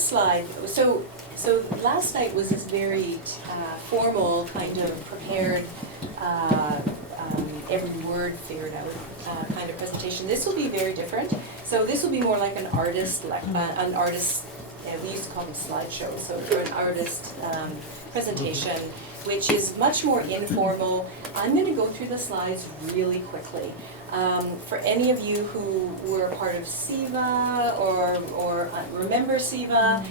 first slide, so last night was this very formal, kind of prepared, every word figured out kind of presentation. This will be very different. So this will be more like an artist, we used to call them slideshows, so for an artist presentation, which is much more informal. I'm going to go through the slides really quickly. For any of you who were part of SIVA or remember SIVA,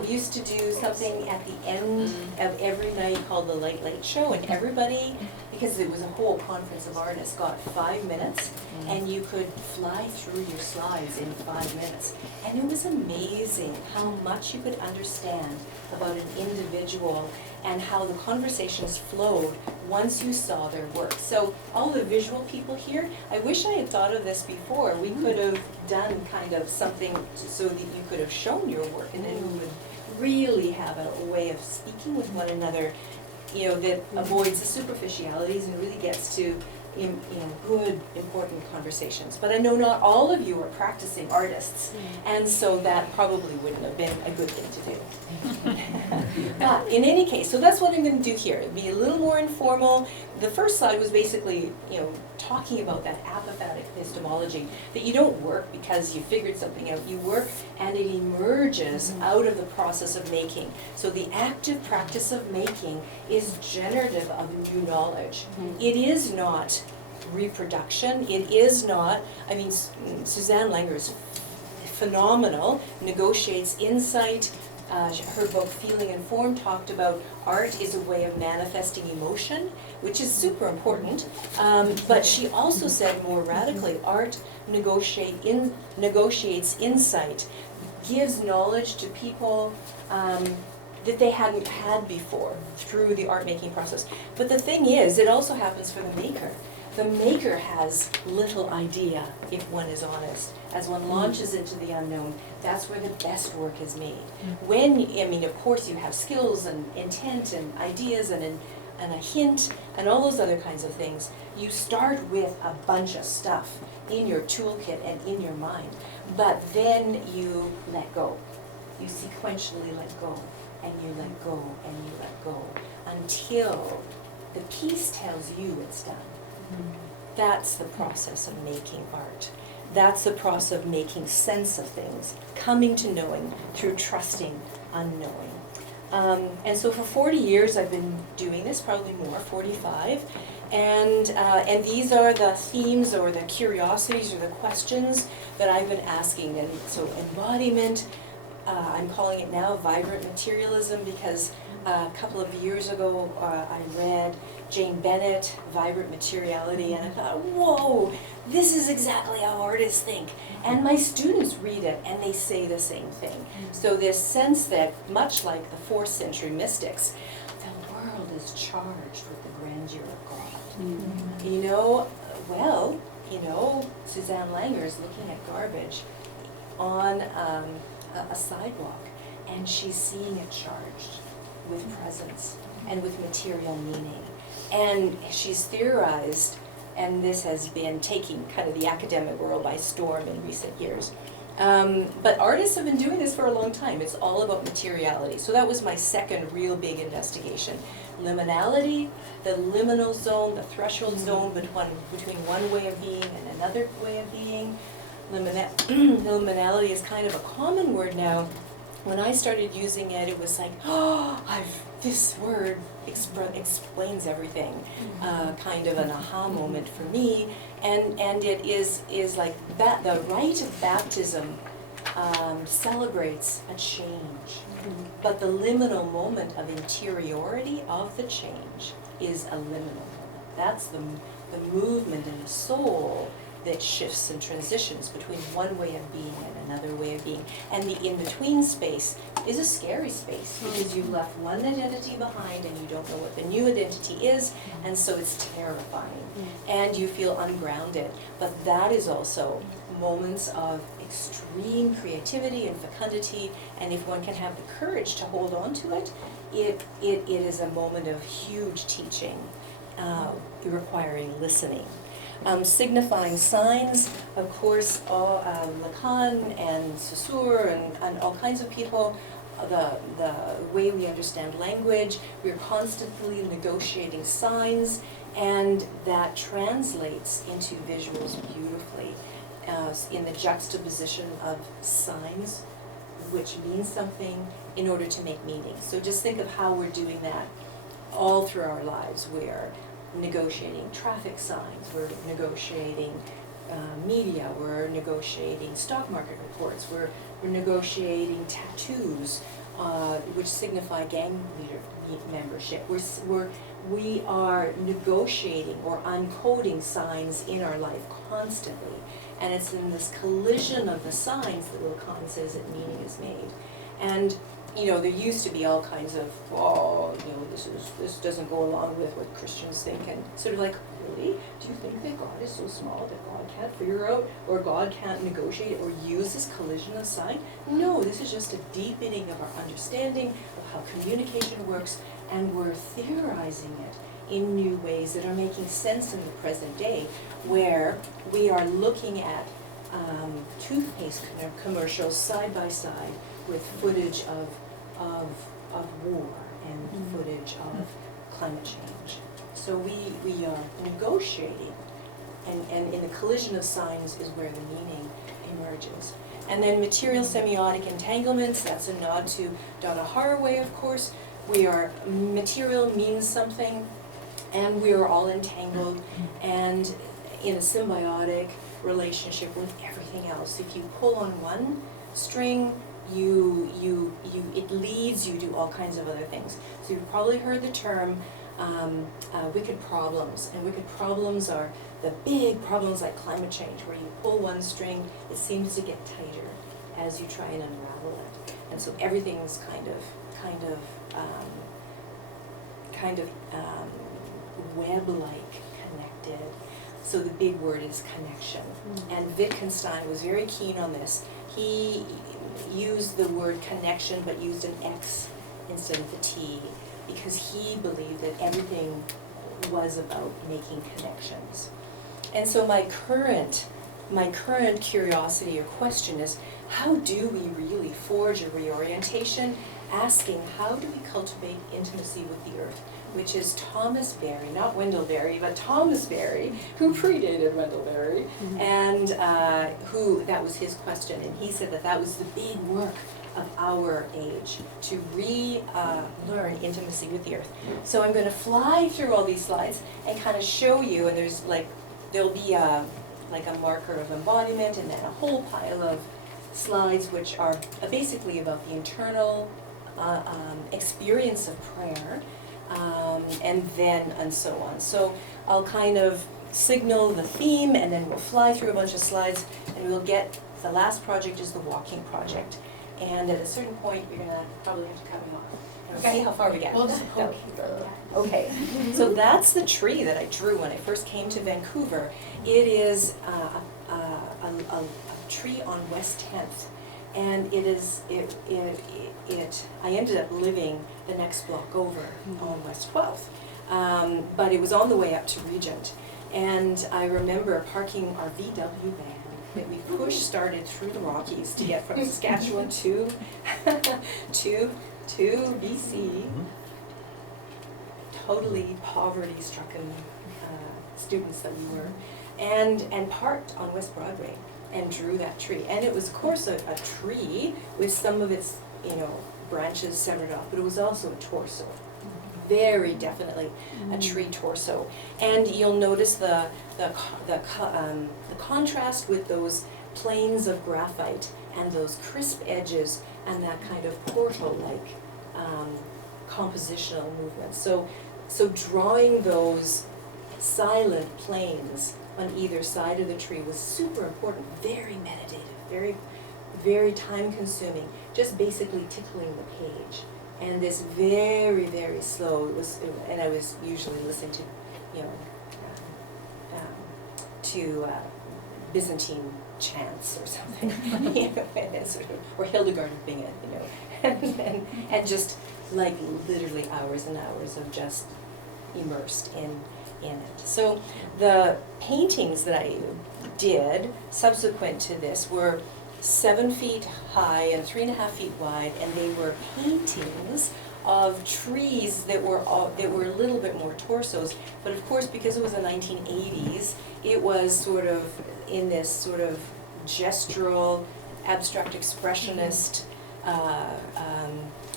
we used to do something at the end of every night called the Late Show, and everybody, because it was a whole conference of artists, got 5 minutes, and you could fly through your slides in 5 minutes. And it was amazing how much you could understand about an individual and how the conversations flowed once you saw their work. So all the visual people here, I wish I had thought of this before. We could have done kind of something so that you could have shown your work, and then we would really have a way of speaking with one another, you know, that avoids the superficialities and really gets to good, important conversations. But I know not all of you are practicing artists, and so that probably wouldn't have been a good thing to do. But in any case, so that's what I'm going to do here. It'll be a little more informal. The first slide was basically, talking about that apophatic epistemology, that you don't work because you figured something out. You work and it emerges out of the process of making. So the active practice of making is generative of new knowledge. It is not reproduction. It is not, Suzanne Langer is phenomenal, negotiates insight. Her book, Feeling and Form, talked about art is a way of manifesting emotion, which is super important. But she also said more radically, art negotiates insight, gives knowledge to people that they hadn't had before through the art-making process. But the thing is, it also happens for the maker. The maker has little idea, if one is honest. As one launches into the unknown, that's where the best work is made. When, of course you have skills and intent and ideas and a hint and all those other kinds of things. You start with a bunch of stuff in your toolkit and in your mind, but then you let go. You sequentially let go, and you let go, and you let go, until the piece tells you it's done. That's the process of making art. That's the process of making sense of things, coming to knowing through trusting unknowing. And so for 40 years I've been doing this, probably more, 45. And these are the themes or the curiosities or the questions that I've been asking. And so embodiment, I'm calling it now vibrant materialism, because a couple of years ago I read Jane Bennett, Vibrant Materiality, and I thought, whoa, this is exactly how artists think. And my students read it and they say the same thing. So this sense that, much like the 4th century mystics, the world is charged with the grandeur of God. Suzanne Langer is looking at garbage on a sidewalk, and she's seeing it charged with presence and with material meaning. And she's theorized, and this has been taking kind of the academic world by storm in recent years. But artists have been doing this for a long time. It's all about materiality. So that was my second real big investigation. Liminality, the liminal zone, the threshold zone between one way of being and another way of being. Liminality is kind of a common word now. When I started using it, it was like, this word explains everything, kind of an aha moment for me, and it is like that. The rite of baptism celebrates a change, but the liminal moment of interiority of the change is a liminal moment. That's the movement in the soul that shifts and transitions between one way of being and another way of being. And the in-between space is a scary space, because you've left one identity behind and you don't know what the new identity is, and so it's terrifying. And you feel ungrounded. But that is also moments of extreme creativity and fecundity, and if one can have the courage to hold on to it, it is a moment of huge teaching, requiring listening. signifying signs. Of course, all, Lacan and Saussure and all kinds of people, the way we understand language, we're constantly negotiating signs, and that translates into visuals beautifully in the juxtaposition of signs, which mean something in order to make meaning. So just think of how we're doing that all through our lives. We're negotiating traffic signs, we're negotiating media, we're negotiating stock market reports, we're negotiating tattoos, which signify gang leader membership. We are negotiating or uncoding signs in our life constantly. And it's in this collision of the signs that Lacan says that meaning is made. And there used to be all kinds of, this doesn't go along with what Christians think, and sort of like, really? Do you think that God is so small that God can't figure out, or God can't negotiate or use this collision of sign? No, this is just a deepening of our understanding of how communication works, and we're theorizing it in new ways that are making sense in the present day, where we are looking at toothpaste commercials side by side with footage of war and footage of climate change. So we are negotiating, and in the collision of signs is where the meaning emerges. And then material semiotic entanglements, that's a nod to Donna Haraway, of course. Material means something, and we are all entangled and in a symbiotic relationship with everything else. If you pull on one string, it leads you to all kinds of other things. So you've probably heard the term wicked problems, and wicked problems are the big problems like climate change, where you pull one string, it seems to get tighter as you try and unravel it. And so everything's kind of web-like connected. So the big word is connection. And Wittgenstein was very keen on this. He used the word connection, but used an X instead of a T, because he believed that everything was about making connections. And so my current curiosity or question is, how do we really forge a reorientation, asking how do we cultivate intimacy with the earth, which is Thomas Berry, not Wendell Berry, but Thomas Berry, who predated Wendell Berry, and who, that was his question, and he said that was the big work of our age, to relearn intimacy with the earth. So I'm going to fly through all these slides and kind of show you, and there'll be a marker of embodiment, and then a whole pile of slides which are basically about the internal experience of prayer, and so on. So I'll kind of signal the theme, and then we'll fly through a bunch of slides, and we'll get, the last project is the walking project. And at a certain point, you're gonna probably have to cut them off. And see how far we get. We'll just poke. Okay, so that's the tree that I drew when I first came to Vancouver. It is a tree on West 10th, and I ended up living the next block over on West 12th, but it was on the way up to Regent, and I remember parking our VW van that we started through the Rockies to get from Saskatchewan to BC. Totally poverty-stricken students that we were, and parked on West Broadway and drew that tree. And it was, of course, a tree with some of its, branches severed off, but it was also a torso. Very definitely a tree torso. And you'll notice the contrast with those planes of graphite and those crisp edges and that kind of portal-like compositional movement. So drawing those silent planes on either side of the tree was super important, very meditative, very, very time-consuming, just basically tickling the page. And this very, very slow, and I was usually listening to Byzantine chants or something, and sort of, or Hildegard of Bingen, and just like literally hours and hours of just immersed in in it. So the paintings that I did subsequent to this were 7 feet high and 3.5 feet wide, and they were paintings of trees that were a little bit more torsos. But of course, because it was the 1980s, it was sort of in this sort of gestural, abstract expressionist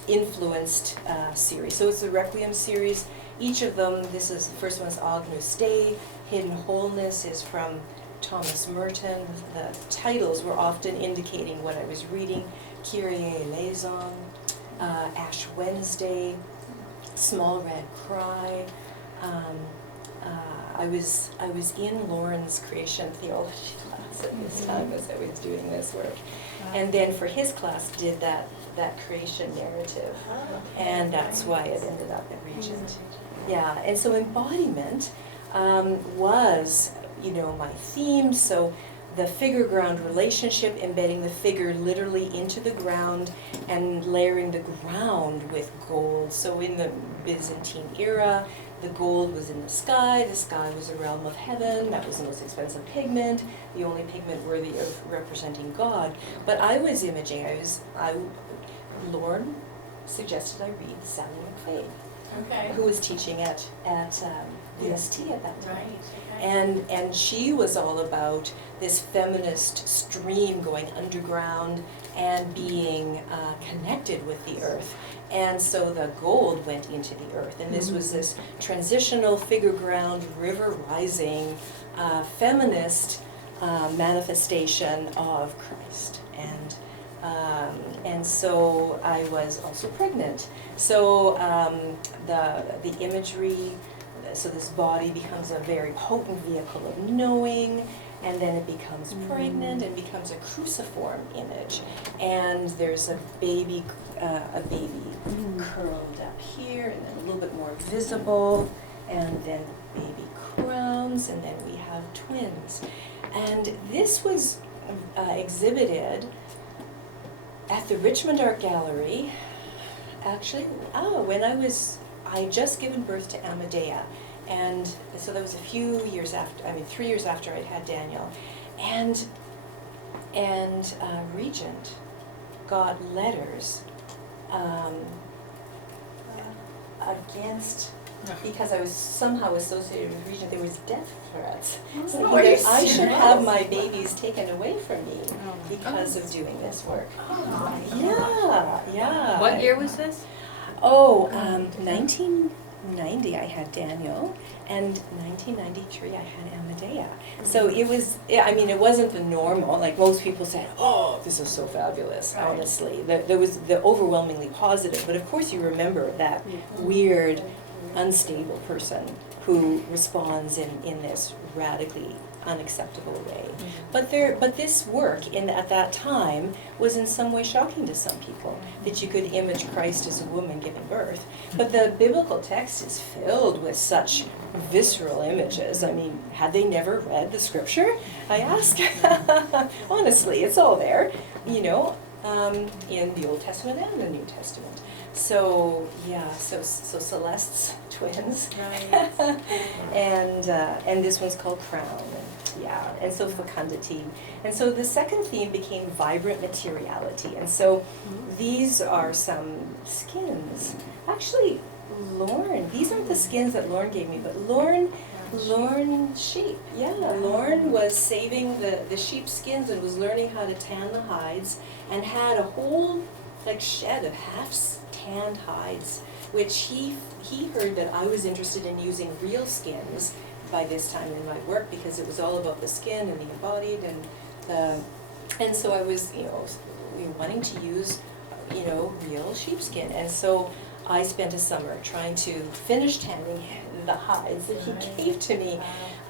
influenced series. So it's the Requiem series. Each of them, the first one is Agnus Dei, Hidden Wholeness is from Thomas Merton. The titles were often indicating what I was reading. Kyrie Eleison, Ash Wednesday, Small Red Cry. I was in Lauren's creation theology class at this time as I was doing this work. And then for his class did that creation narrative. And that's why it ended up at Regent. Yeah, and so embodiment was, my theme. So the figure-ground relationship, embedding the figure literally into the ground and layering the ground with gold. So in the Byzantine era, the gold was in the sky was a realm of heaven, that was the most expensive pigment, the only pigment worthy of representing God. But I was imaging, Lauren suggested I read Sally McFade, who was teaching at VST at that time. Right. And she was all about this feminist stream going underground and being connected with the earth. And so the gold went into the earth, and this was this transitional figure ground, river rising, feminist manifestation of Christ. And so I was also pregnant. So the imagery, so this body becomes a very potent vehicle of knowing, and then it becomes pregnant and becomes a cruciform image. And there's a baby curled up here, and then a little bit more visible, and then baby crowns, and then we have twins. And this was exhibited at the Richmond Art Gallery, actually, when I had just given birth to Amadea. And so that was 3 years after I'd had Daniel. And Regent got letters against, because I was somehow associated with Regent, there was death threats. So I should have my babies taken away from me because of doing this work. Yeah. What year was this? 1990 I had Daniel, and 1993 I had Amadea. So it was, it wasn't the normal, like most people said, oh, this is so fabulous, honestly. There was the overwhelmingly positive, but of course you remember that weird, unstable person who responds in this radically unacceptable way. But this work at that time was in some way shocking to some people, that you could image Christ as a woman giving birth. But the biblical text is filled with such visceral images. Had they never read the scripture? I ask. Honestly, it's all there, in the Old Testament and the New Testament. So so Celeste's twins, and this one's called Crown, and so fecundity, and so the second theme became vibrant materiality, and so these are some skins. Actually, Lauren, these aren't the skins that Lauren gave me, but Lauren sheep. Lauren was saving the sheep skins and was learning how to tan the hides, and had a whole shed of half-tanned hides, which he heard that I was interested in using real skins by this time in my work, because it was all about the skin and the embodied, and so I was wanting to use real sheepskin, and so I spent a summer trying to finish tanning the hides that he gave to me,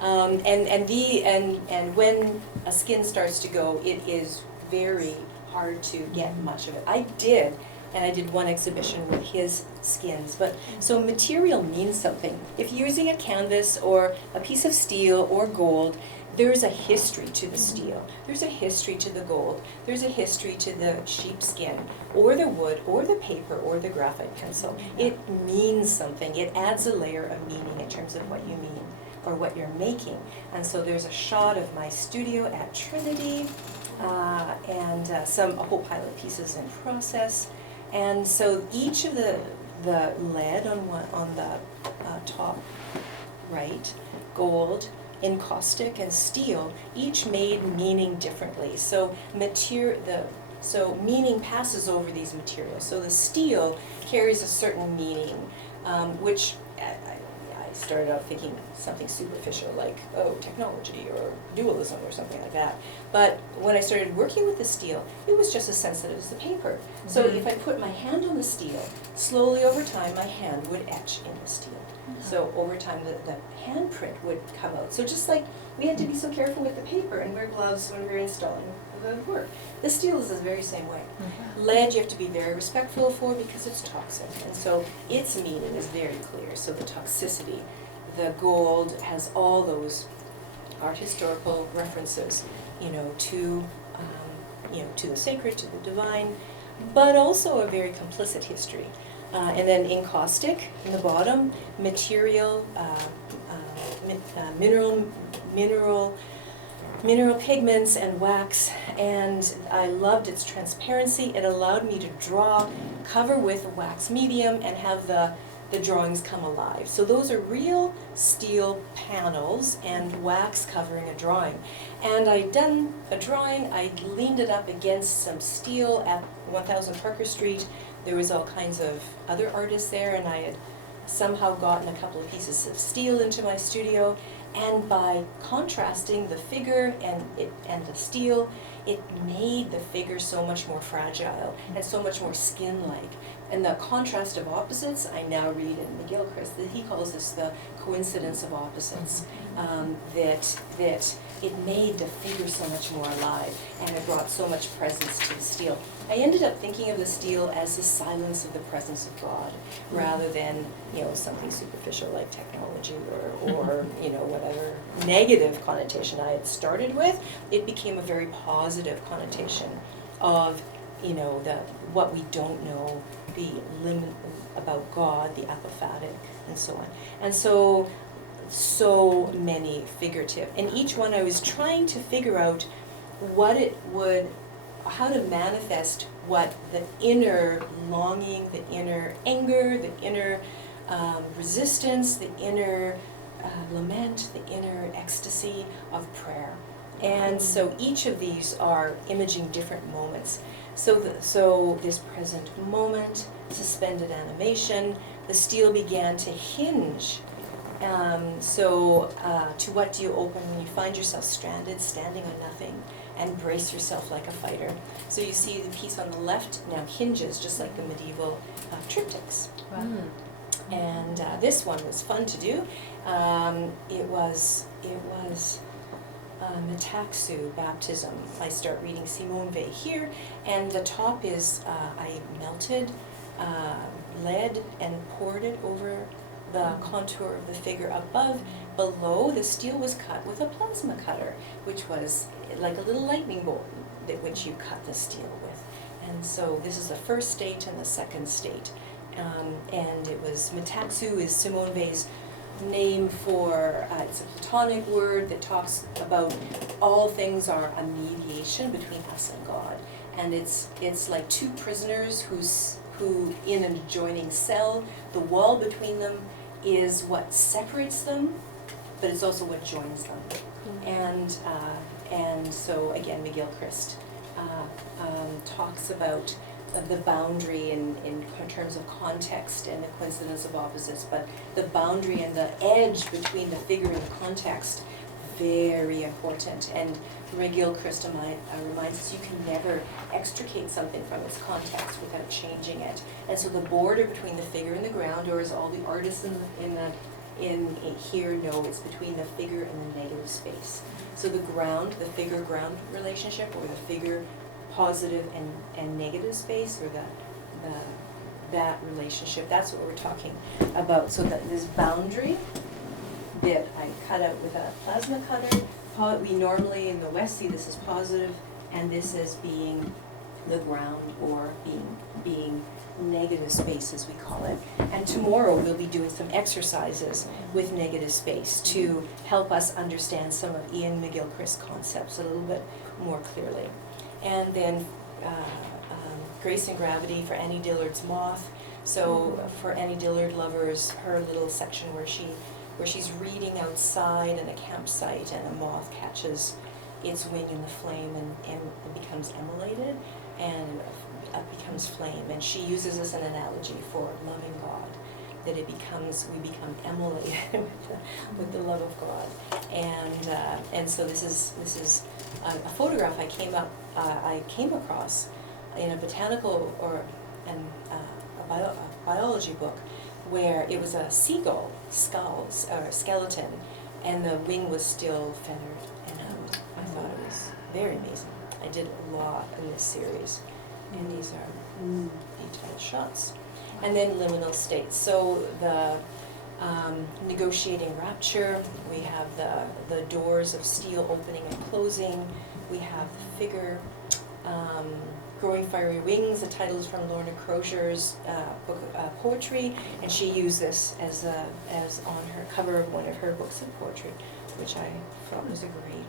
and when a skin starts to go, it is very hard to get much of it. I did and I did one exhibition with his skins. But so material means something. If you're using a canvas or a piece of steel or gold, there's a history to the steel. There's a history to the gold. There's a history to the sheepskin, or the wood, or the paper, or the graphite pencil. It means something. It adds a layer of meaning in terms of what you mean or what you're making. And so there's a shot of my studio at Trinity, and a whole pile of pieces in process. And so each of the lead on the top right, gold, encaustic, and steel, each made meaning differently. So meaning passes over these materials. So the steel carries a certain meaning, which I started out thinking something superficial like, oh, technology or dualism or something like that. But when I started working with the steel, it was just as sensitive as the paper. So if I put my hand on the steel, slowly over time my hand would etch in the steel. So over time the handprint would come out. So just like we had to be so careful with the paper and wear gloves when we were installing the work. The steel is the very same way. Lead you have to be very respectful for because it's toxic, and so its meaning is very clear. So the toxicity, the gold has all those art historical references, to the sacred, to the divine, but also a very complicit history. And then encaustic in the bottom, material, mineral pigments and wax, and I loved its transparency. It allowed me to cover with wax medium and have the drawings come alive. So those are real steel panels and wax covering a drawing. And I'd done a drawing, I leaned it up against some steel at 1000 Parker Street. There was all kinds of other artists there, and I had somehow gotten a couple of pieces of steel into my studio, and by contrasting the figure and the steel, it made the figure so much more fragile and so much more skin-like. And the contrast of opposites, I now read in McGilchrist that he calls this the coincidence of opposites, that it made the figure so much more alive, and it brought so much presence to the steel. I ended up thinking of the steel as the silence of the presence of God, rather than something superficial like technology or whatever negative connotation I had started with. It became a very positive connotation of what we don't know, the limit about God, the apophatic, and so on. And so many figurative. And each one I was trying to figure out how to manifest what the inner longing, the inner anger, the inner resistance, the inner lament, the inner ecstasy of prayer. And so each of these are imaging different moments. So this present moment, suspended animation, the steel began to hinge. To what do you open when you find yourself stranded, standing on nothing, and brace yourself like a fighter? So you see the piece on the left now hinges, just like the medieval triptychs. Wow. And this one was fun to do. It was Metaxu, baptism. I start reading Simone Weil here, and the top is I melted lead and poured it over the contour of the figure above. Below, the steel was cut with a plasma cutter, which was like a little lightning bolt which you cut the steel with. And so this is the first state and the second state. And it was Metaxu is Simone Weil's name for, it's a Platonic word that talks about all things are a mediation between us and God. And it's like two prisoners who in an adjoining cell, the wall between them is what separates them, but it's also what joins them. And so again, McGilchrist talks about the boundary in terms of context and the coincidence of opposites, but the boundary and the edge between the figure and the context, very important. And McGilchrist reminds us you can never extricate something from its context without changing it. And so the border between the figure and the ground, or as all the artists in here know, it's between the figure and the negative space. So the ground, the figure-ground relationship, or the figure positive and negative space, or that relationship. That's what we're talking about. So that this boundary that I cut out with a plasma cutter, we normally in the West see this as positive, and this as being the ground, or being negative space, as we call it. And tomorrow we'll be doing some exercises with negative space to help us understand some of Ian McGilchrist's concepts a little bit more clearly. And then Grace and Gravity for Annie Dillard's moth. So for Annie Dillard lovers, her little section where she's reading outside in a campsite, and a moth catches its wing in the flame and it becomes immolated, and it becomes flame. And she uses this as an analogy for loving God, that we become immolated with the love of God. And so this is a photograph I came across in a botanical a biology book, where it was a seagull skeleton, and the wing was still feathered, and I thought it was very amazing. I did a lot in this series, and these are detailed shots. And then liminal states. So the negotiating rapture, we have the doors of steel opening and closing, we have the figure, Growing Fiery Wings. The title is from Lorna Crozier's book of poetry, and she used this as on her cover of one of her books of poetry, which I thought was a great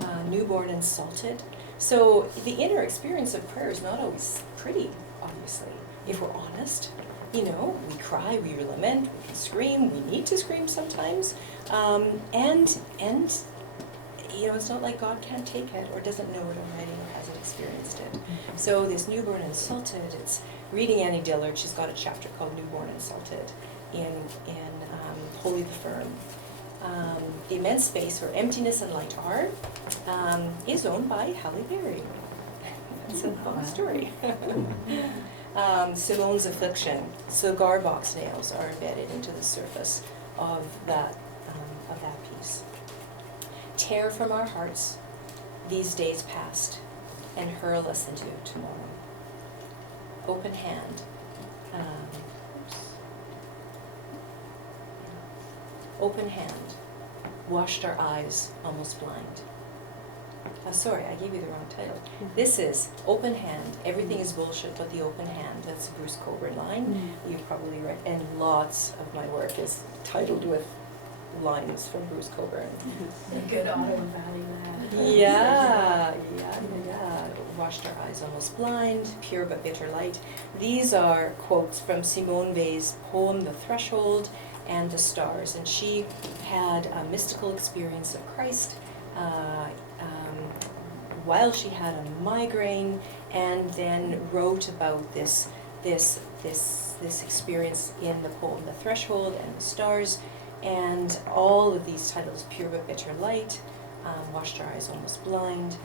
honor. Newborn and Salted. So the inner experience of prayer is not always pretty, obviously, if we're honest. You know, we cry, we lament, we can scream, we need to scream sometimes, and you know, it's not like God can't take it or doesn't know it already or hasn't experienced it. So this Newborn and Salted, it's reading Annie Dillard. She's got a chapter called Newborn and Salted in Holy the Firm. The immense space where emptiness and light are is owned by Halle Berry. That's a long story. Simone's Affliction. Cigar box nails are embedded into the surface of that piece. Tear from our hearts these days past and hurl us into tomorrow. Open hand. Open hand. Washed our eyes almost blind. Sorry, I gave you the wrong title. This is Open Hand. Everything is bullshit but the open hand. That's a Bruce Cockburn line. You've probably read, and lots of my work is titled with lines from Bruce Cockburn. Good auto value that. Yeah. Washed our eyes almost blind, pure but bitter light. These are quotes from Simone Weil's poem, The Threshold, and The Stars. And she had a mystical experience of Christ while she had a migraine, and then wrote about this experience in the poem The Threshold and The Stars. And all of these titles, Pure but Bitter Light, Washed Our Eyes Almost Blind.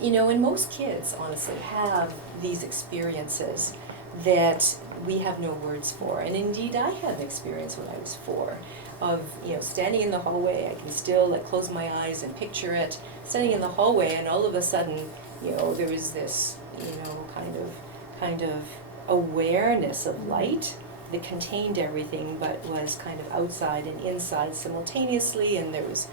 You know, and most kids, honestly, have these experiences that we have no words for. And indeed, I had an experience when I was 4 of, you know, standing in the hallway. I can still close my eyes and picture it, standing in the hallway, and all of a sudden, you know, there was this, you know, kind of awareness of light that contained everything, but was kind of outside and inside simultaneously, and there was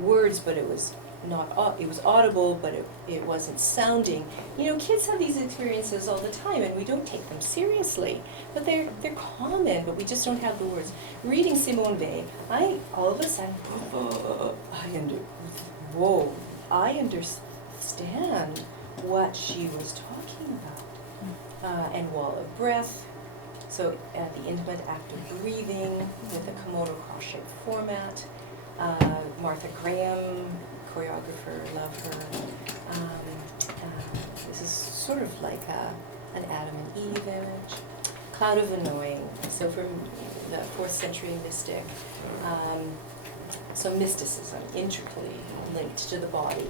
words, but it was not, it was audible, but it wasn't sounding. You know, kids have these experiences all the time, and we don't take them seriously, but they're common, but we just don't have the words. Reading Simone Weil, I all of a sudden, I understand what she was talking about. And Wall of Breath. So the intimate act of breathing with the kimono cross-shaped format. Martha Graham, choreographer, love her. This is sort of like an Adam and Eve image. Cloud of Annoying, so from the 4th century mystic. So mysticism, intricately linked to the body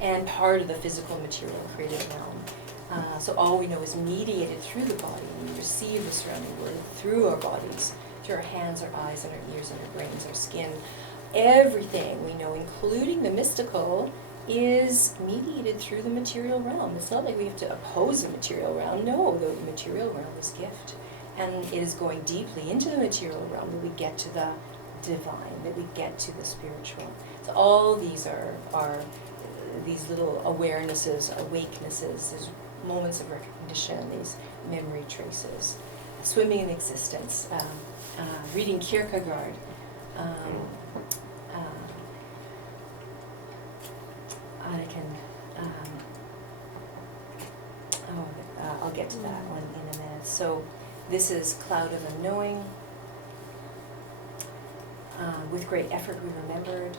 and part of the physical material created realm. So all we know is mediated through the body. We receive the surrounding world through our bodies, through our hands, our eyes, and our ears, and our brains, our skin. Everything we know, including the mystical, is mediated through the material realm. It's not like we have to oppose the material realm. No, the material realm is gift. And it is going deeply into the material realm that we get to the divine, that we get to the spiritual. So all these are these little awarenesses, awakenesses, these moments of recognition, these memory traces, swimming in existence, reading Kierkegaard, I can, I'll get to that one in a minute. So this is Cloud of Unknowing. With great effort we remembered.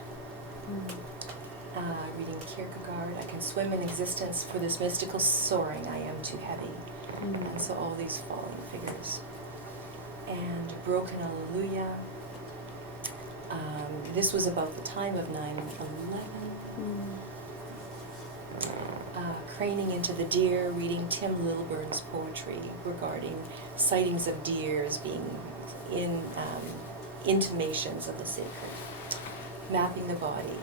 Reading Kierkegaard, I can swim in existence, for this mystical soaring I am too heavy. And so all these falling figures. And Broken Alleluia. This was about the time of 9/11. Craning into the deer, reading Tim Lilburn's poetry regarding sightings of deer as being in intimations of the sacred. Mapping the body,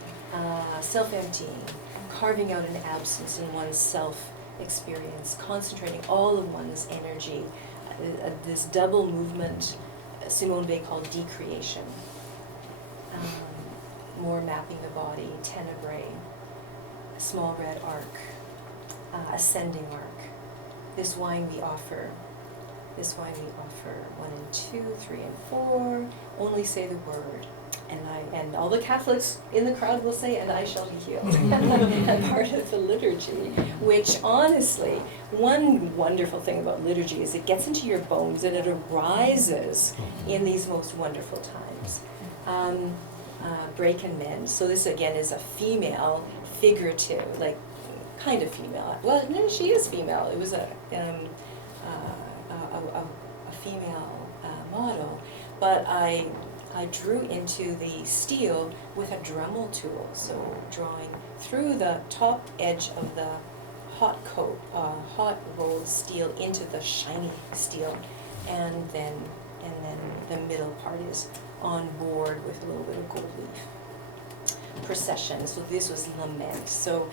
self-emptying, carving out an absence in one's self-experience, concentrating all of one's energy, this double movement Simone Weil called decreation. More mapping the body, tenebrae, a small red arc, ascending arc. This wine we offer, 1 and 2, 3 and 4, only say the word. And all the Catholics in the crowd will say, and I shall be healed. And part of the liturgy, which honestly, one wonderful thing about liturgy is it gets into your bones and it arises in these most wonderful times. Break and mend. So this again is a female figurative, like kind of female. Well, no, she is female. It was a female model, but I drew into the steel with a Dremel tool, so drawing through the top edge of the hot rolled steel into the shiny steel, and then the middle part is on board with a little bit of gold leaf. Procession, so this was lament. So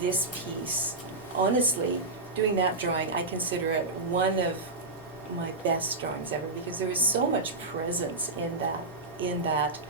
this piece, honestly, doing that drawing, I consider it one of my best drawings ever, because there was so much presence in that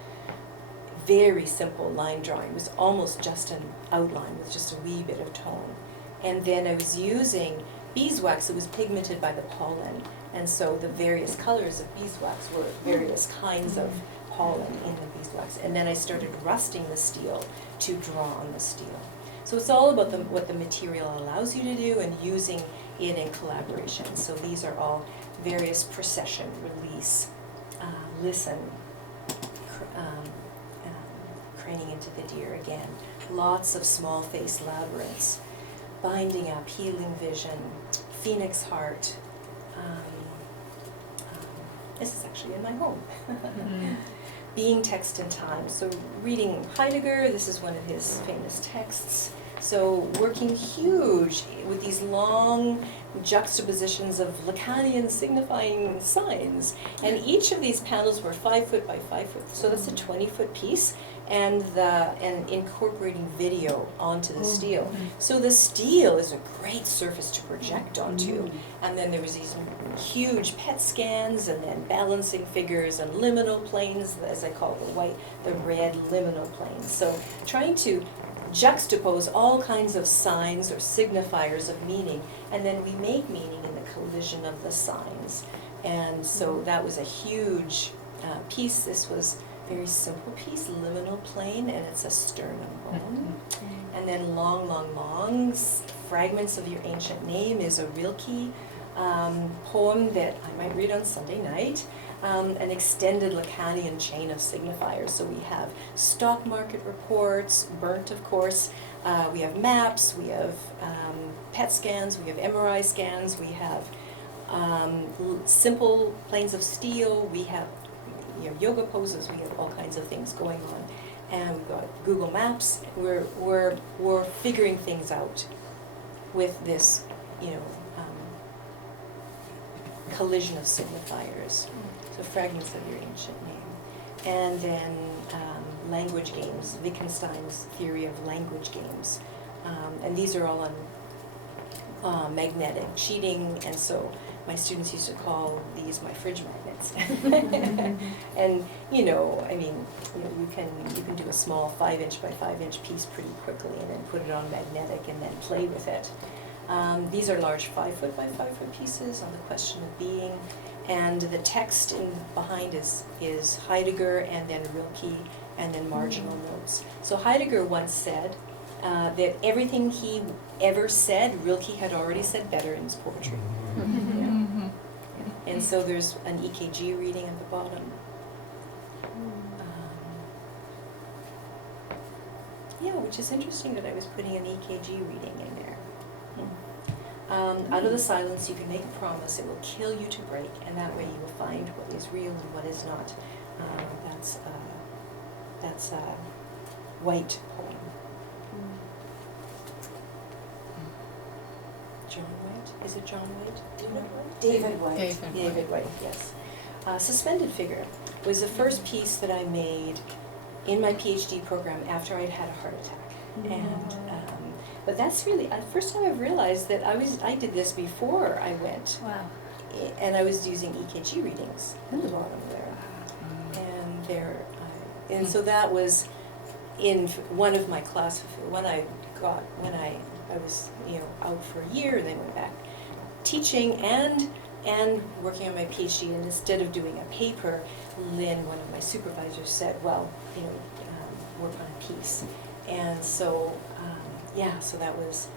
very simple line drawing. It was almost just an outline with just a wee bit of tone. And then I was using beeswax that was pigmented by the pollen, and so the various colors of beeswax were various kinds of pollen in the beeswax. And then I started rusting the steel to draw on the steel. So it's all about what the material allows you to do and using it in collaboration. So these are all various procession, release, listen, craning into the deer again. Lots of small face labyrinths, binding up, healing vision, phoenix heart. This is actually in my home. Being text and time. So reading Heidegger, this is one of his famous texts. So working huge with these long juxtapositions of Lacanian signifying signs. And each of these panels were 5 foot by 5 foot. So that's a 20-foot piece, and incorporating video onto the steel. So the steel is a great surface to project onto. And then there was these huge PET scans, and then balancing figures and liminal planes, as I call the red liminal planes. So trying to juxtapose all kinds of signs or signifiers of meaning, and then we make meaning in the collision of the signs. And so that was a huge piece. This was a very simple piece, liminal plane, and it's a sternum bone. And then long fragments of your ancient name is a Rilke poem that I might read on Sunday night. An extended Lacanian chain of signifiers. So we have stock market reports, burnt of course, we have maps, we have PET scans, we have MRI scans, we have simple planes of steel, we have yoga poses, we have all kinds of things going on. And we've got Google Maps. We're figuring things out with this, collision of signifiers. So fragments of your ancient name. and then language games, Wittgenstein's theory of language games. And these are all on magnetic sheeting, and so my students used to call these my fridge magnets. And you can do a small 5-inch by 5-inch piece pretty quickly, and then put it on magnetic, and then play with it. These are large 5-foot by 5-foot pieces on the question of being, and the text behind is Heidegger, and then Rilke, and then marginal notes. So Heidegger once said that everything he ever said, Rilke had already said better in his poetry. And so there's an EKG reading at the bottom. Which is interesting that I was putting an EKG reading in there. Out of the silence you can make a promise, it will kill you to break, and that way you will find what is real and what is not. That's a White poem. John White? Is it John White? David White. David White, yes. Suspended Figure was the first piece that I made in my PhD program after I'd had a heart attack. And but that's really the first time I've realized that I did this before I went. Wow. And I was using EKG readings at the bottom there. And so that was in one of my classes when I was out for a year, and then went back teaching and working on my PhD. And instead of doing a paper, Lynn, one of my supervisors, said, well, work on a piece. And so, so that was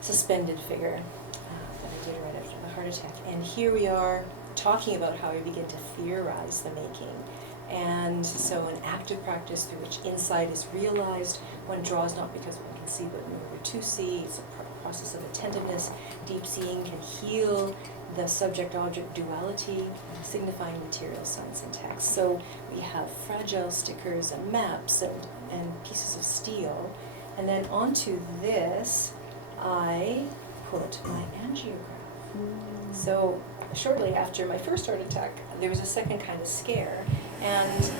Suspended Figure that I did right after the heart attack. And here we are talking about how I begin to theorize the making. And so an active practice through which insight is realized. One draws not because one can see, but in order to see. It's a process of attentiveness. Deep seeing can heal the subject-object duality, signifying material signs and text. So we have fragile stickers and maps and pieces of steel. And then onto this, I put my angiograph. So shortly after my first heart attack, there was a second kind of scare, and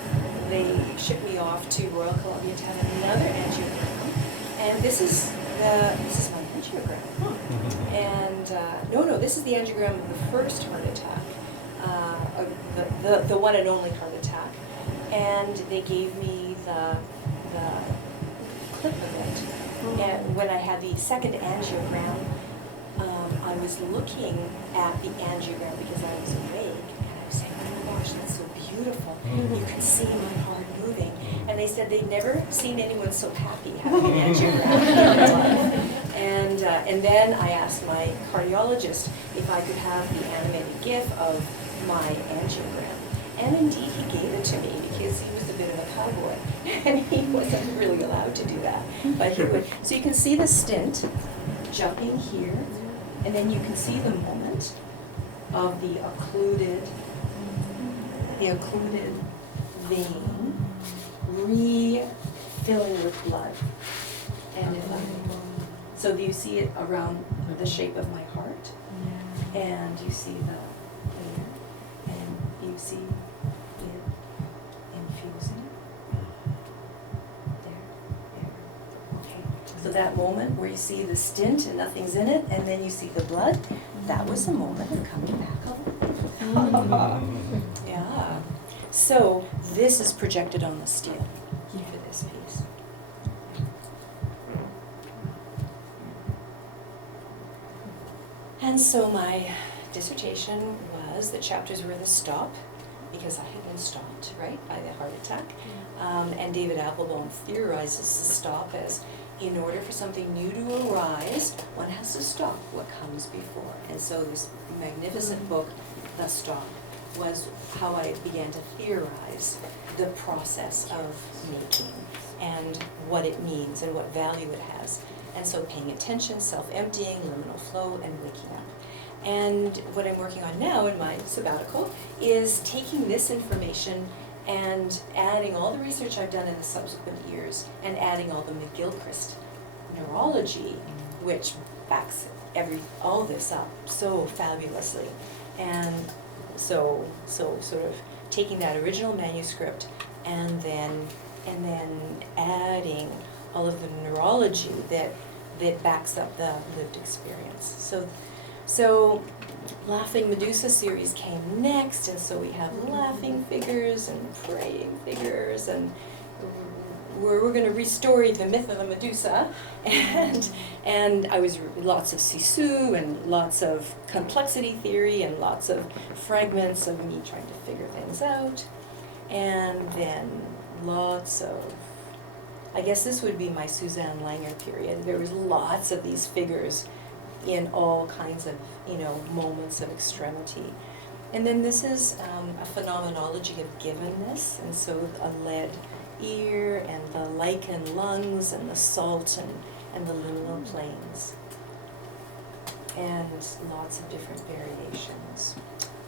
they shipped me off to Royal Columbia to have another angiogram. And this is my angiogram. And no, this is the angiogram of the first heart attack, the one and only heart attack. And they gave me the clip of it. And when I had the second angiogram, I was looking at the angiogram because I was awake, and I was saying, oh my gosh, that's so beautiful. You can see my heart moving. And they said they'd never seen anyone so happy having an angiogram. And then I asked my cardiologist if I could have the animated GIF of my angiogram. And indeed, he gave it to me because he was a bit of a cowboy, and he wasn't really allowed to do that. But he would. So you can see the stent jumping here, and then you can see the moment of the occluded vein refilling with blood. And so you see it around the shape of my heart, and you see the layer, and you see it infusing. There. Okay. So that moment where you see the stint and nothing's in it, and then you see the blood, that was the moment of coming back alive. Yeah. So this is projected on the steel for this piece. And so my dissertation was the chapters were the stop, because I had been stopped, right, by the heart attack. And David Applebaum theorizes the stop as, in order for something new to arise, one has to stop what comes before. And so this magnificent book, The Stop, was how I began to theorize the process of making and what it means and what value it has. And so paying attention, self-emptying, liminal flow, and waking up. And what I'm working on now in my sabbatical is taking this information and adding all the research I've done in the subsequent years and adding all the McGilchrist neurology, which backs all this up so fabulously. And so sort of taking that original manuscript and then adding all of the neurology that backs up the lived experience. So Laughing Medusa series came next, and so we have laughing figures and praying figures, and we're going to restore the myth of the Medusa, and I was lots of Sisu and lots of complexity theory and lots of fragments of me trying to figure things out, and then lots of, I guess this would be my Suzanne Langer period. There was lots of these figures in all kinds of, moments of extremity. And then this is a phenomenology of givenness, and so a lead ear and the lichen lungs and the salt and the liminal planes. And lots of different variations.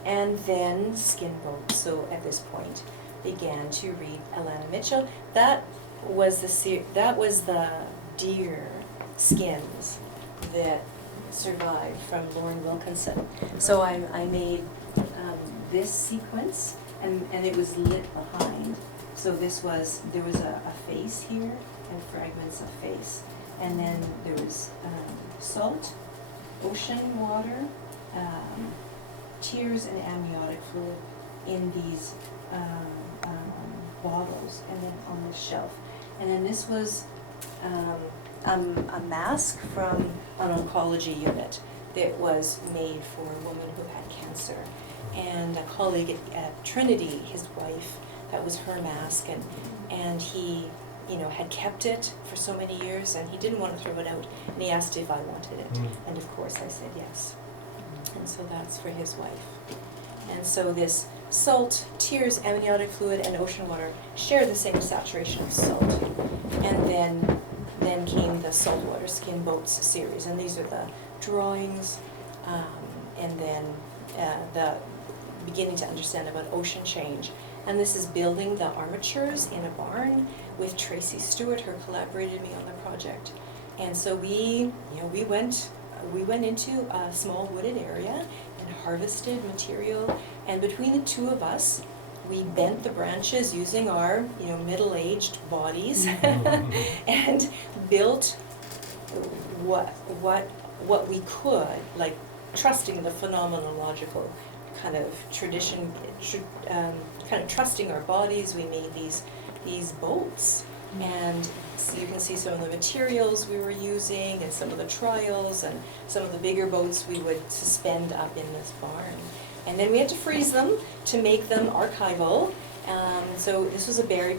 And then skin boats, so at this point began to read Alana Mitchell. That was the deer skins that survived from Lauren Wilkinson. So I made this sequence, and it was lit behind. So there was a face here and fragments of face, and then there was salt, ocean water, tears and amniotic fluid in these bottles, and then on the shelf. And then this was a mask from an oncology unit that was made for a woman who had cancer. And a colleague at Trinity, his wife, that was her mask, and he, had kept it for so many years, and he didn't want to throw it out, and he asked if I wanted it. And of course I said yes. And so that's for his wife. And so this salt, tears, amniotic fluid, and ocean water share the same saturation of salt. And then came the saltwater skin boats series, and these are the drawings, and then the beginning to understand about ocean change. And this is building the armatures in a barn with Tracy Stewart, who collaborated with me on the project. And so we went into a small wooded area and harvested material, and between the two of us, we bent the branches using our, middle-aged bodies and built what we could, like trusting the phenomenological kind of tradition, kind of trusting our bodies. We made these boats, and so you can see some of the materials we were using and some of the trials, and some of the bigger boats we would suspend up in this barn. And then we had to freeze them to make them archival. So this was a berry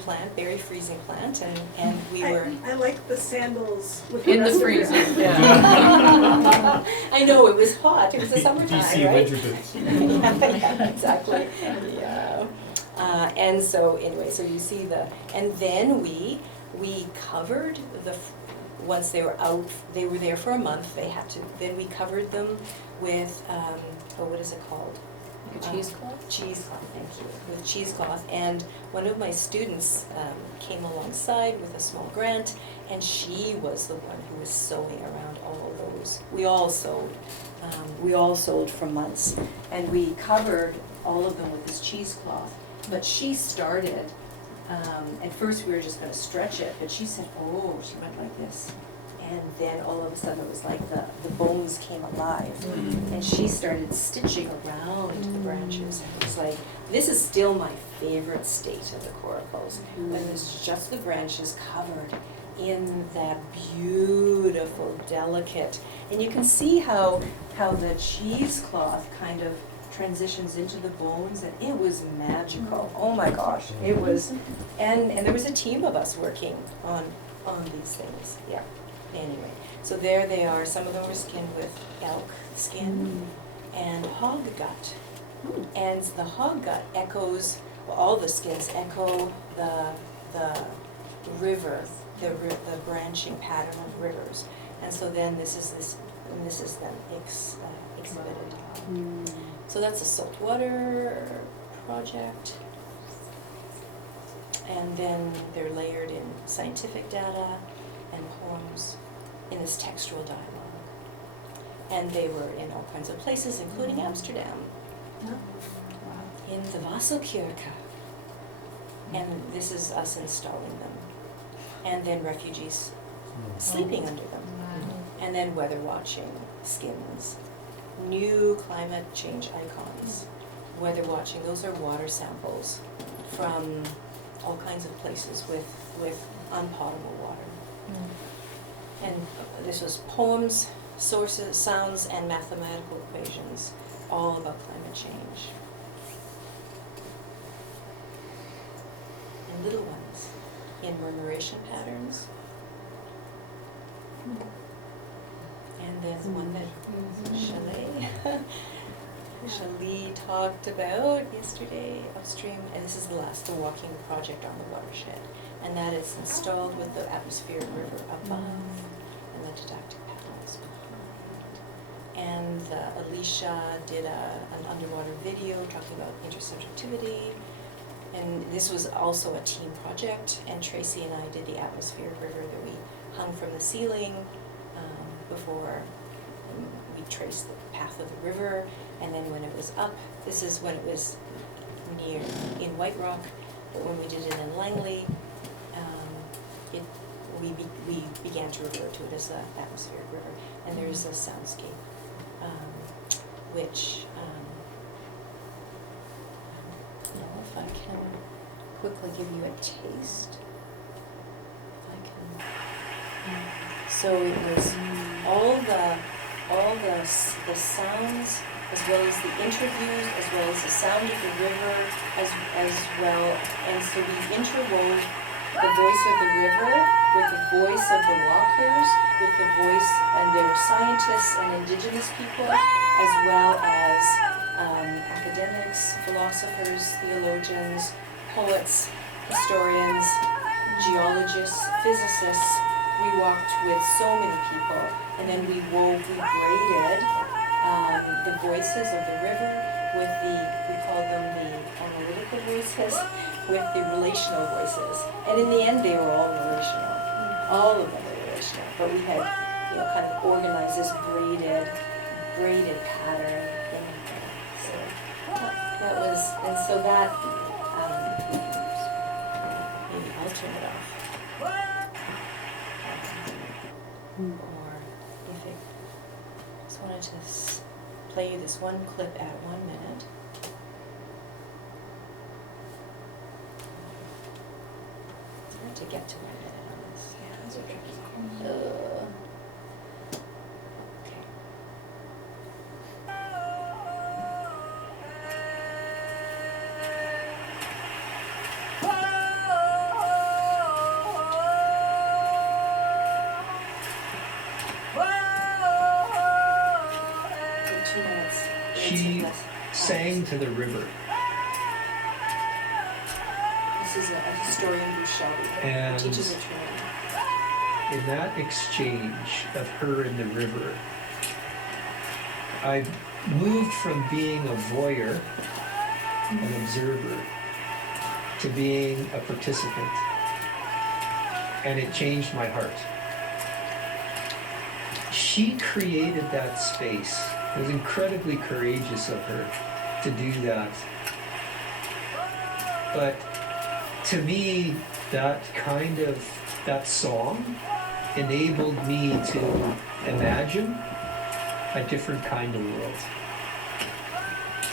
freezing plant, and we were... I like the sandals with in the freezer. Yeah. I know, it was hot. It was the summertime, DC right? winter boots. Yeah, exactly. Yeah. And so anyway, so you see and then we covered once they were out, they were there for a month, then we covered them with, what is it called? Like a cheesecloth? Cheesecloth, thank you, with cheesecloth. And one of my students came alongside with a small grant, and she was the one who was sewing around all those. We all sewed for months, and we covered all of them with this cheesecloth. But she started, at first we were just going to stretch it, but she said, she went like this. And then all of a sudden it was like the bones came alive. And she started stitching around the branches. And it was like, this is still my favorite state of the coracles. When it's just the branches covered in that beautiful, delicate, and you can see how the cheesecloth kind of transitions into the bones, and it was magical. Oh my gosh, it was, and there was a team of us working on these things. Yeah. Anyway, so there they are. Some of them were skinned with elk skin and hog gut. And the hog gut echoes, all the skins echo the river, the branching pattern of rivers. And so then this is then exhibited. So that's a saltwater project. And then they're layered in scientific data and poems in this textual dialogue. And they were in all kinds of places, including Amsterdam. in the Wasserkirche. And this is us installing them. And then refugees sleeping under them. And then weather watching skins. New climate change icons. Weather watching, those are water samples from all kinds of places with unpotable water. And this was poems, sources, sounds, and mathematical equations, all about climate change. And little ones in murmuration patterns. And then one that Chelle talked about yesterday upstream, and this is the walking project on the watershed. And that is installed with the atmospheric river above and the didactic panels behind. And Alicia did an underwater video talking about intersubjectivity. And this was also a team project, and Tracy and I did the atmospheric river that we hung from the ceiling before we traced the path of the river. And then when it was up, this is when it was near in White Rock, but when we did it in Langley, we began to refer to it as the atmospheric river. And there's a soundscape, which, I don't know if I can quickly give you a taste. If I can. So it was all the sounds, as well as the interviews, as well as the sound of the river, as well. And so we interwove the voice of the river with the voice of the walkers, with the voice, and there were scientists and indigenous people, as well as academics, philosophers, theologians, poets, historians, geologists, physicists. We walked with so many people, and then we braided the voices of the river with we call them the analytical voices, with the relational voices. And in the end, they were all relational. All of them were relational. But we had, kind of organized this braided pattern. So that was, and so that, maybe I'll turn it off. Or if it, just wanted to play you this one clip at 1 minute. It's hard to get to 1 minute on this. Yeah, that's what tricky. Okay. She sang to the river. This is a historian who's Chelle, who And teaches a training. in that exchange of her and the river, I moved from being a voyeur, an observer, to being a participant. And it changed my heart. She created that space. It was incredibly courageous of her to do that. But to me, that song enabled me to imagine a different kind of world.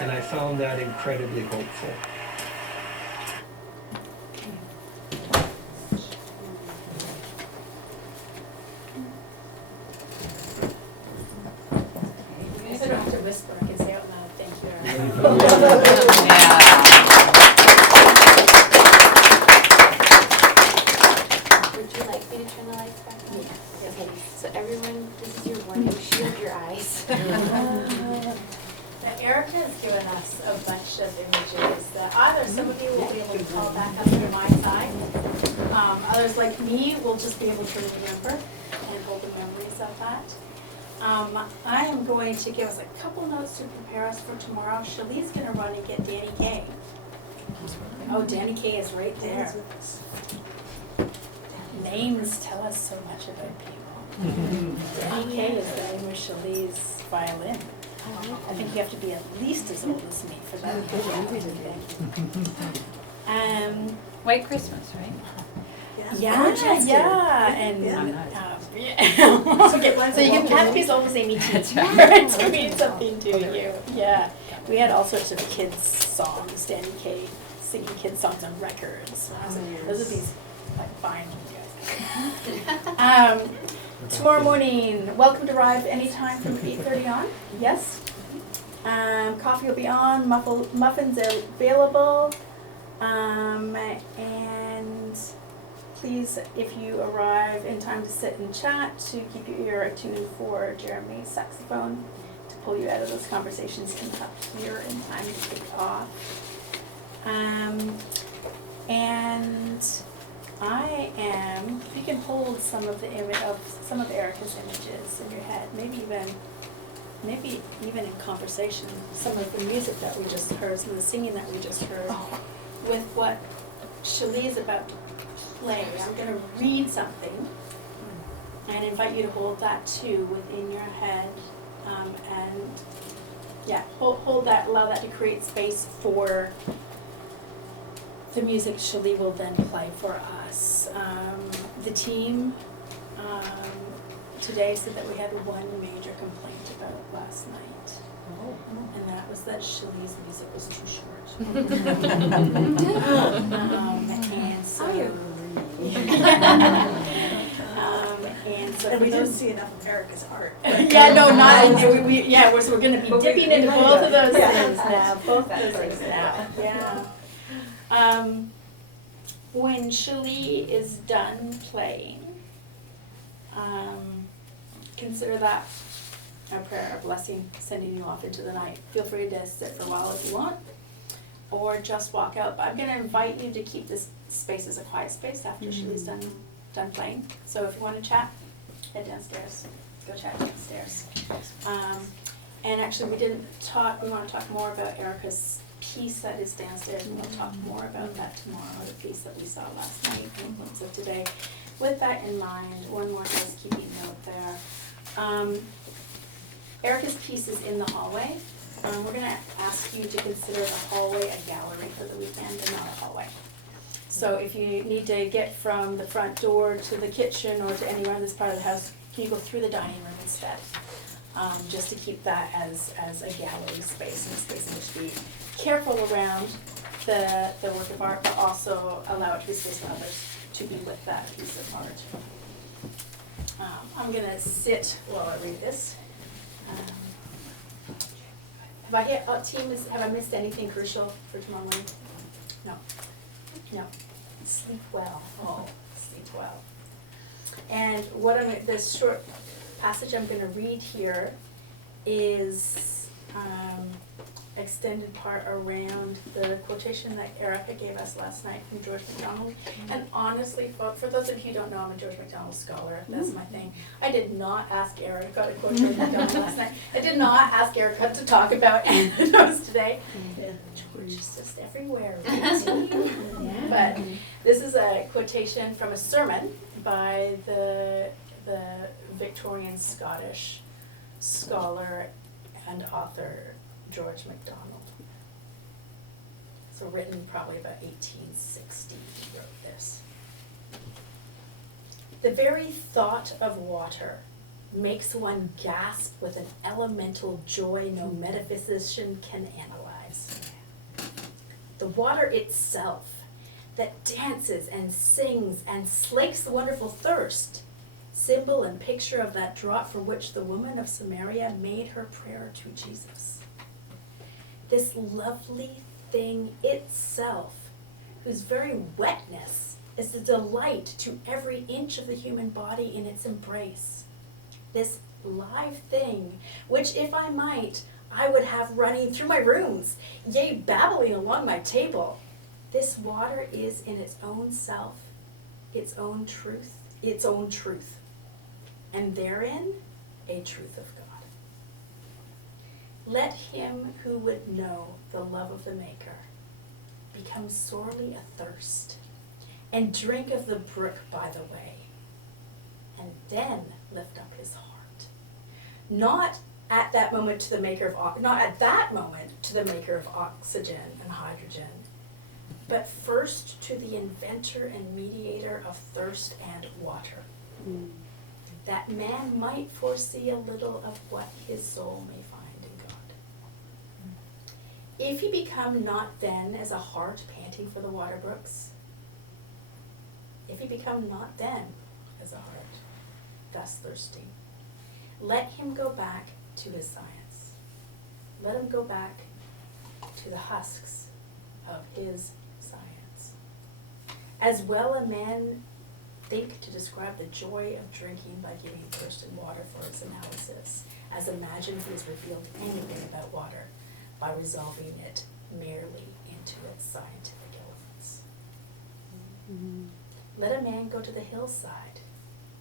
And I found that incredibly hopeful. You don't have to whisper, I can say out loud, thank you. Would you like me to turn the lights back on? Yeah. Okay, so everyone, this is your warning, shield your eyes. Erica has given us a bunch of images that either some of you will be able to call back up to my side. Others like me will just be able to remember and hold the memories of that. I am going to give us a couple notes to prepare us for tomorrow. Chelle's going to run and get Danny Kay. Oh, Danny Kay is right there. Names tell us so much about people. Danny Kay is the name of Chelle's violin. I think you have to be at least as old as me for that. White Christmas, right? Yeah, and Yeah. yeah. So So you can have to be as old as Amy too. That's right. To mean something to you. Yeah, we had all sorts of kids songs. Danny Kaye singing kids songs on records. When I was a kid. Those are these like fine guys. Tomorrow morning, welcome to arrive anytime from 8:30 on. Yes. Coffee will be on. Muffins are available. And please, if you arrive in time to sit and chat, to keep your ear attuned for Jeremy's saxophone to pull you out of those conversations and up here in time to kick off. And I am, if you can hold some of some of Erica's images in your head, maybe even in conversation, some of the music that we just heard, some of the singing that we just heard, with what Chelle is about to play. I'm going to read something and invite you to hold that too within your head, and yeah, hold that, allow that to create space for the music Chelle will then play for us. The team today said that we had one major complaint about last night. And that was that Chelle's music was too short. And so, and so And for we didn't those, see enough of Erica's art. yeah, no, not, we're gonna be dipping into both of those Yeah. things now, both those things now, yeah. When Chelle is done playing, consider that a prayer, a blessing, sending you off into the night. Feel free to sit for a while if you want, or just walk out. But I'm going to invite you to keep this space as a quiet space after Chelle's done playing. So if you want to chat, head downstairs. Go chat downstairs. And actually, we want to talk more about Erica's piece that is downstairs, and we'll talk more about that tomorrow, the piece that we saw last night and glimpse of today. With that in mind, one more housekeeping note there. Erica's piece is in the hallway. We're going to ask you to consider the hallway a gallery for the weekend and not a hallway. So if you need to get from the front door to the kitchen or to anywhere in this part of the house, can you go through the dining room instead? Just to keep that as a gallery space and a space in which to be careful around the work of art, but also allow it to be space for others to be with that piece of art. I'm going to sit while I read this. Have I missed anything crucial for tomorrow morning? No. Sleep well. Sleep well. And this short passage I'm going to read here is extended part around the quotation that Erica gave us last night from George MacDonald. And honestly, for those of you who don't know, I'm a George MacDonald scholar. That's my thing. I did not ask Erica to quote George MacDonald last night. I did not ask Erica to talk about antidotes today. George is just everywhere. But this is a quotation from a sermon by the Victorian Scottish scholar and author George MacDonald. So written probably about 1860, he wrote this. The very thought of water makes one gasp with an elemental joy no metaphysician can analyze. The water itself that dances and sings and slakes the wonderful thirst, symbol and picture of that draught from which the woman of Samaria made her prayer to Jesus. This lovely thing itself, whose very wetness is a delight to every inch of the human body in its embrace. This live thing, which if I might, I would have running through my rooms, yea, babbling along my table. This water is in its own self, its own truth, and therein a truth of God. Let him who would know the love of the Maker become sorely athirst, and drink of the brook by the way, and then lift up his heart, not at that moment to the maker of, not at that moment to the maker of oxygen and hydrogen, but first to the inventor and mediator of thirst and water, that man might foresee a little of what his soul may find in God. If he become not then as a heart panting for the water brooks, if he become not then as a heart thus thirsty, let him go back to his science. Let him go back to the husks of his science. As well a man think to describe the joy of drinking by giving Kirstin water for its analysis, as imagine he has revealed anything about water by resolving it merely into its scientific elements. Let a man go to the hillside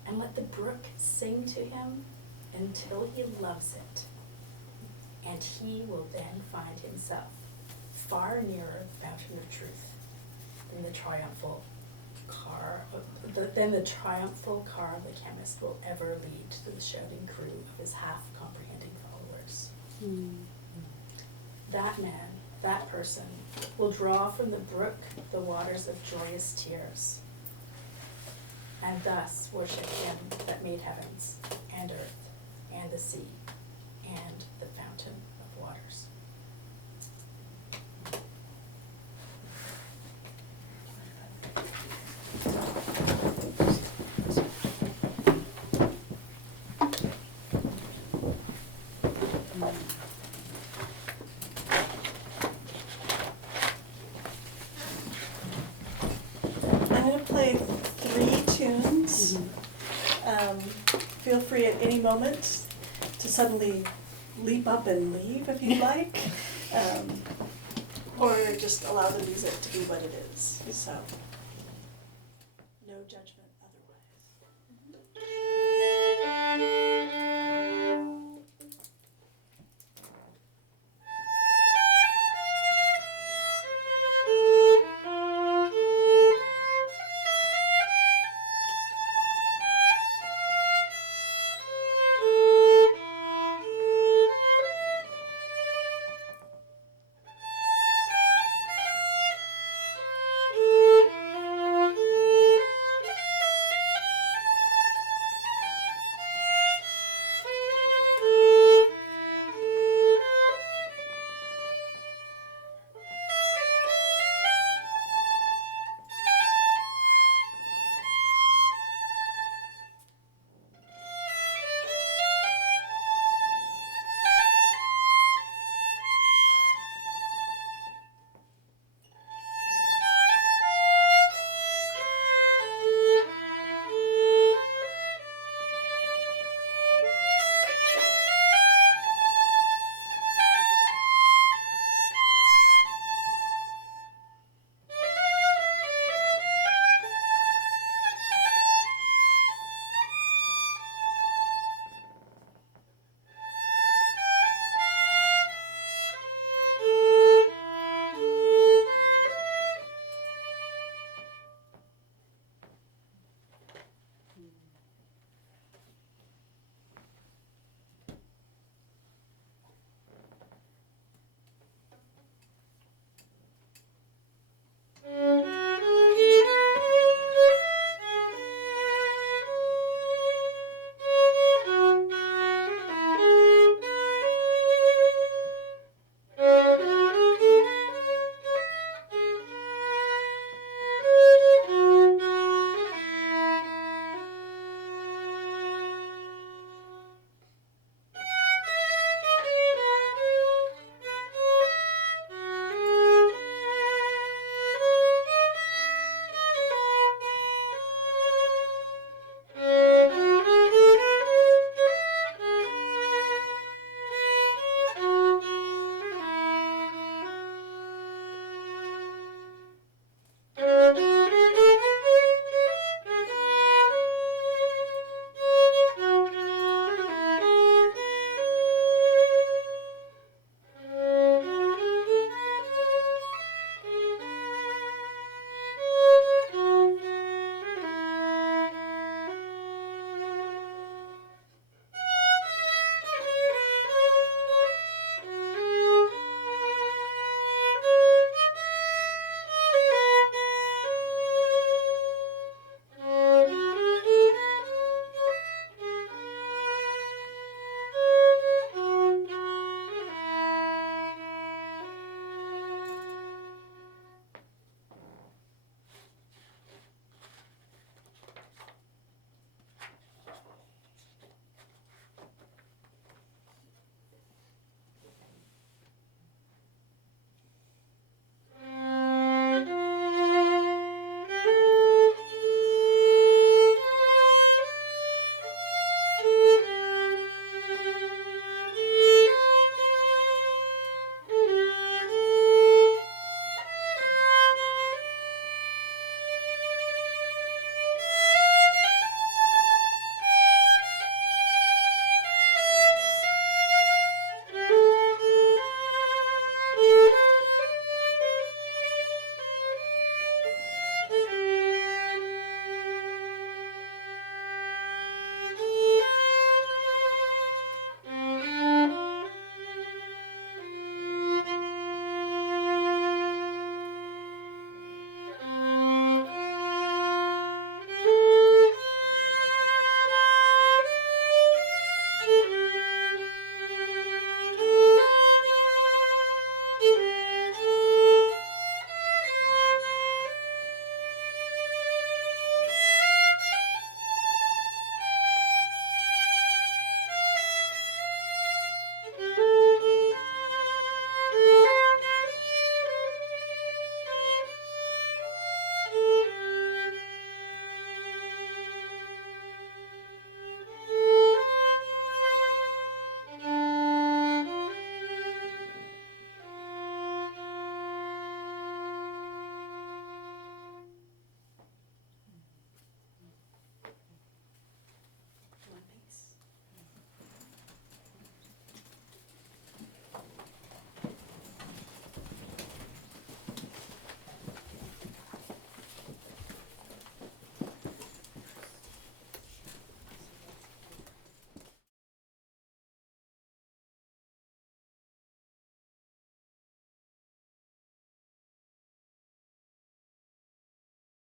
and let the brook sing to him until he loves it, and he will then find himself far nearer the fountain of truth than the triumphal car of the chemist will ever lead to the shouting crew of his half-comprehending followers. That man, that person, will draw from the brook the waters of joyous tears, and thus worship him that made heavens and earth and the sea and the fountain of waters. I'm going to play 3 tunes. Feel free at any moment to suddenly leap up and leave if you'd like, or just allow the music to be what it is. So, no judgment.